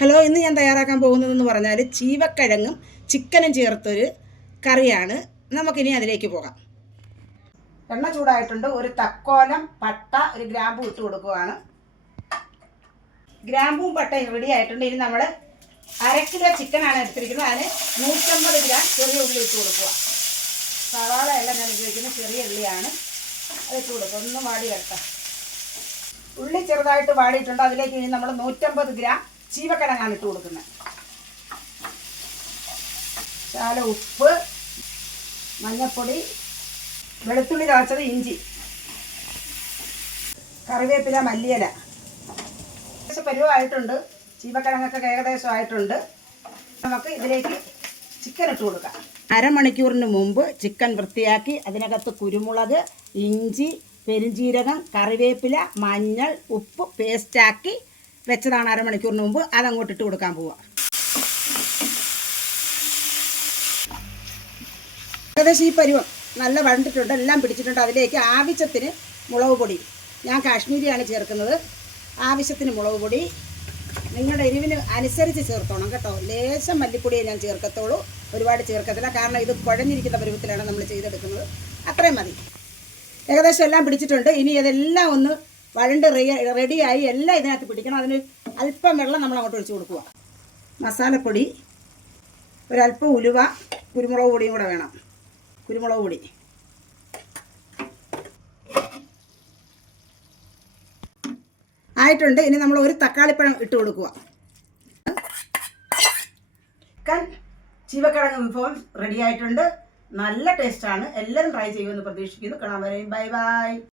Hello ഇന്ന് ഞാൻ തയ്യാറാക്കാൻ പോകുന്നതെന്ന് പറഞ്ഞാൽ ചീവക്കിഴങ്ങും ചിക്കനും ചേർത്തൊരു കറിയാണ്. നമുക്കിനി അതിലേക്ക് പോകാം. എണ്ണ ചൂടായിട്ടുണ്ട്. ഒരു തക്കോലം പട്ട ഒരു ഗ്രാമ്പു ഇട്ട് കൊടുക്കുകയാണ് ഗ്രാമ്പും പട്ട റെഡി ആയിട്ടുണ്ട്. ഇനി നമ്മൾ അര കിലോ ചിക്കനാണ് എടുത്തിരിക്കുന്നത്. അതിന് നൂറ്റമ്പത് ഗ്രാം ചെറിയ ഉള്ളി ഇട്ട് കൊടുക്കുക സവാള എല്ലാം ഞാൻ ഉപയോഗിക്കുന്നത് ചെറിയ ഉള്ളിയാണ്. അത് ഇട്ട് കൊടുക്കുക ഒന്ന് വാടി വരട്ടെ. ഉള്ളി ചെറുതായിട്ട് വാടിയിട്ടുണ്ട്. അതിലേക്ക് ഇനി നമ്മൾ നൂറ്റമ്പത് ഗ്രാം ചീവക്കിഴങ്ങാണ് ഇട്ട് കൊടുക്കുന്നത്. ശാല ഉപ്പ് മഞ്ഞൾപ്പൊടി വെളുത്തുള്ളി കാച്ചത് ഇഞ്ചി കറിവേപ്പില മല്ലിയില. ഏകദേശം പരുവമായിട്ടുണ്ട്. ചീവക്കിഴങ്ങൊക്കെ ഏകദേശം ആയിട്ടുണ്ട്. നമുക്ക് ഇതിലേക്ക് ചിക്കൻ ഇട്ട് കൊടുക്കാം. അരമണിക്കൂറിന് മുമ്പ് ചിക്കൻ വൃത്തിയാക്കി അതിനകത്ത് കുരുമുളക് ഇഞ്ചി പെരുംജീരകം കറിവേപ്പില മഞ്ഞൾ ഉപ്പ് പേസ്റ്റാക്കി വെച്ചതാണ് അരമണിക്കൂറിന് മുമ്പ്. അതങ്ങോട്ട് ഇട്ട് കൊടുക്കാൻ പോവുക ഏകദേശം ഈ പരുവം നല്ല വഴണ്ടിട്ടുണ്ട് എല്ലാം പിടിച്ചിട്ടുണ്ട്. അതിലേക്ക് ആവശ്യത്തിന് മുളക് പൊടി. ഞാൻ കാശ്മീരിയാണ് ചേർക്കുന്നത്. ആവശ്യത്തിന് മുളക് പൊടി. നിങ്ങളുടെ എരിവിന് അനുസരിച്ച് ചേർത്തോണം കേട്ടോ. ലേശം മല്ലിപ്പൊടിയെ ഞാൻ ചേർക്കത്തുള്ളൂ ഒരുപാട് ചേർക്കത്തില്ല. കാരണം ഇത് കുഴഞ്ഞിരിക്കുന്ന പരുവത്തിലാണ് നമ്മൾ ചെയ്തെടുക്കുന്നത്. അത്രയും മതി. ഏകദേശം എല്ലാം പിടിച്ചിട്ടുണ്ട്. ഇനി ഇതെല്ലാം ഒന്ന് വഴണ്ട് റെഡി- റെഡിയായി എല്ലാം ഇതിനകത്ത് പിടിക്കണം. അതിന് അല്പം വെള്ളം നമ്മൾ അങ്ങോട്ട് ഒഴിച്ച് കൊടുക്കുക. മസാലപ്പൊടി ഒരല്പം ഉലുവ കുരുമുളക് പൊടിയും കൂടെ വേണം. കുരുമുളക് പൊടി. ആയിട്ടുണ്ട്. ഇനി നമ്മൾ ഒരു തക്കാളിപ്പഴം ഇട്ട് കൊടുക്കുക. ചിക്കൻ ചീവക്കിഴങ്ങ് വിഭവം റെഡി ആയിട്ടുണ്ട്. നല്ല ടേസ്റ്റാണ് എല്ലാവരും ട്രൈ ചെയ്യുമെന്ന് പ്രതീക്ഷിക്കുന്നു. കാണാൻ വരെയും. Bye bye